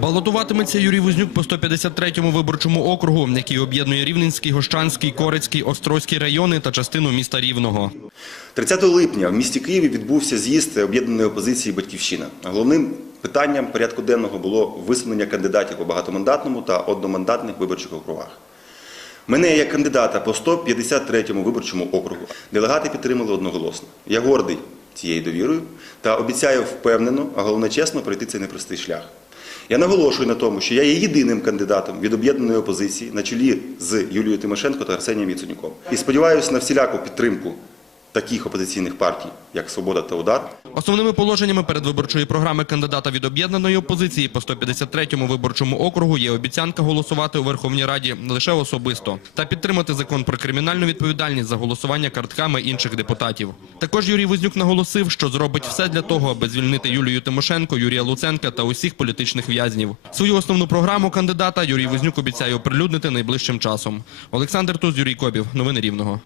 Балотуватиметься Юрій Вознюк по 153-му виборчому округу, який об'єднує Рівненський, Гощанський, Корицький, Острозький райони та частину міста Рівного. 30 липня в місті Києві відбувся з'їзд об'єднаної опозиції Батьківщина. Головним питанням порядку денного було висунення кандидатів по багатомандатному та одномандатних виборчих округах. Мене як кандидата по 153-му виборчому округу делегати підтримали одноголосно. Я гордий цією довірою та обіцяю впевнено, а головне чесно, пройти цей непростий шлях. Я наголошую на тому, що я є єдиним кандидатом від об'єднаної опозиції на чолі з Юлією Тимошенко та Арсенієм Яценюком. І сподіваюся на всіляку підтримку таких опозиційних партій, як Свобода та Удар, Основними положеннями передвиборчої програми кандидата від об'єднаної опозиції по 153-му виборчому округу є обіцянка голосувати у Верховній Раді лише особисто та підтримати закон про кримінальну відповідальність за голосування картками інших депутатів. Також Юрій Вознюк наголосив, що зробить все для того, аби звільнити Юлію Тимошенко, Юрія Луценка та усіх політичних в'язнів. Свою основну програму кандидата Юрій Вознюк обіцяє оприлюднити найближчим часом. Олександр Туз, Юрій Кобів. Новини Рівного.